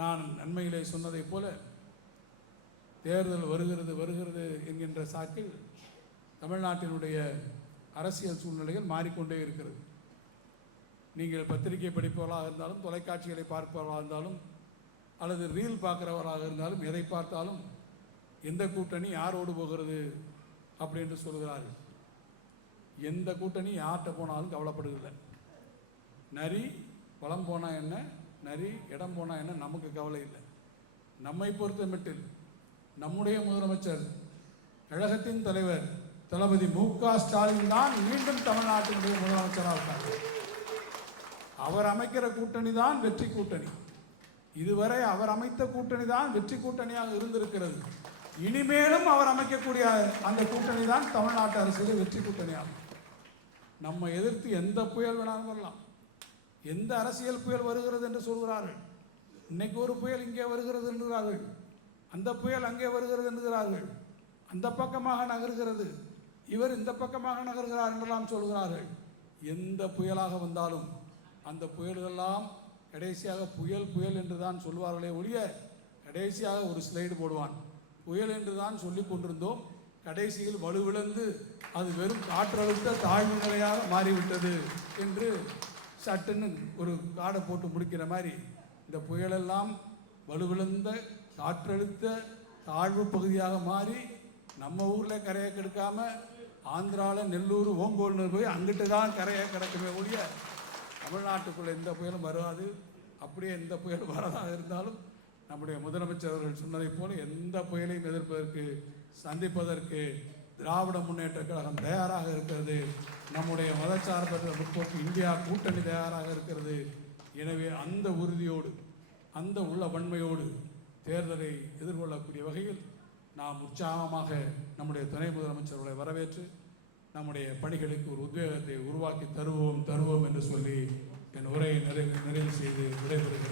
நான் நன்மையிலே சொன்னதைப் போல தேர்தல் வருகிறது என்கின்ற சாக்கில் தமிழ்நாட்டினுடைய அரசியல் சூழ்நிலைகள் மாறிக்கொண்டே இருக்கிறது. நீங்கள் பத்திரிகை படிப்பவர்களாக இருந்தாலும், தொலைக்காட்சிகளை பார்ப்பவர்களாக இருந்தாலும், அல்லது ரீல் பார்க்குறவராக இருந்தாலும், எதை பார்த்தாலும் எந்த கூட்டணி யாரோடு போகிறது அப்படின்னு சொல்கிறார்கள். எந்த கூட்டணி யார்கிட்ட போனாலும் கவலைப்படுதில்லை. நரி வளம் போனால் என்ன, நரி இடம் போனால் என்ன, நமக்கு கவலை இல்லை. நம்மை பொறுத்த மட்டில் நம்முடைய முதலமைச்சர், கழகத்தின் தலைவர் தளபதி மு.க. ஸ்டாலின் தான் மீண்டும் தமிழ்நாட்டினுடைய முதலமைச்சராக இருக்கார். அவர் அமைக்கிற கூட்டணி தான் வெற்றி கூட்டணி. இதுவரை அவர் அமைத்த கூட்டணி தான் வெற்றி கூட்டணியாக இருந்திருக்கிறது. இனிமேலும் அவர் அமைக்கக்கூடிய அந்த கூட்டணி தான் தமிழ்நாட்டு அரசியல் வெற்றி கூட்டணியாகும். நம்ம எதிர்த்து எந்த புயல் வேணாலும் வரலாம். எந்த அரசியல் புயல் வருகிறது என்று சொல்கிறார்கள். இன்னைக்கு ஒரு புயல் இங்கே வருகிறது என்கிறார்கள், அந்த புயல் அங்கே வருகிறது என்கிறார்கள், அந்த பக்கமாக நகர்கிறது, இவர் இந்த பக்கமாக நகர்கிறார் என்றெல்லாம் சொல்கிறார்கள். எந்த புயலாக வந்தாலும் அந்த புயல்களெல்லாம் கடைசியாக புயல் புயல் என்று தான் சொல்வார்களே ஒழிய, கடைசியாக ஒரு ஸ்லைடு போடுவான், புயல் என்று தான் சொல்லி கொண்டிருந்தோம், கடைசியில் வலுவிழந்து அது வெறும் காற்றழுத்த தாழ்வு நிலையாக மாறிவிட்டது என்று சட்டுன்னு ஒரு காடை போட்டு முடிக்கிற மாதிரி இந்த புயலெல்லாம் வலுவிழந்த காற்றழுத்த தாழ்வு பகுதியாக மாறி நம்ம ஊரில் கரையை கெடுக்காம ஆந்திராவில் நெல்லூர் ஓங்கோல்னு போய் அங்கிட்டு தான் கரையை கிடக்குமே ஒழிய தமிழ்நாட்டுக்குள்ளே எந்த புயலும் வராது. அப்படியே எந்த புயலும் வரதாக இருந்தாலும் நம்முடைய முதலமைச்சர் அவர்கள் சொன்னதைப் போல எந்த புயலையும் எதிர்ப்பதற்கு, சந்திப்பதற்கு திராவிட முன்னேற்ற கழகம் தயாராக இருக்கிறது. நம்முடைய மதச்சார்பற்ற முற்போக்கு இந்தியா கூட்டணி தயாராக இருக்கிறது. எனவே அந்த உறுதியோடு, அந்த உள்ள வன்மையோடு தேர்தலை எதிர்கொள்ளக்கூடிய வகையில் நாம் உற்சாகமாக நம்முடைய துணை முதலமைச்சர்களை வரவேற்று நம்முடைய பணிகளுக்கு ஒரு உத்வேகத்தை உருவாக்கி தருவோம் என்று சொல்லி என் உரையை நிறைவு செய்து விடைபெறுகிறேன்.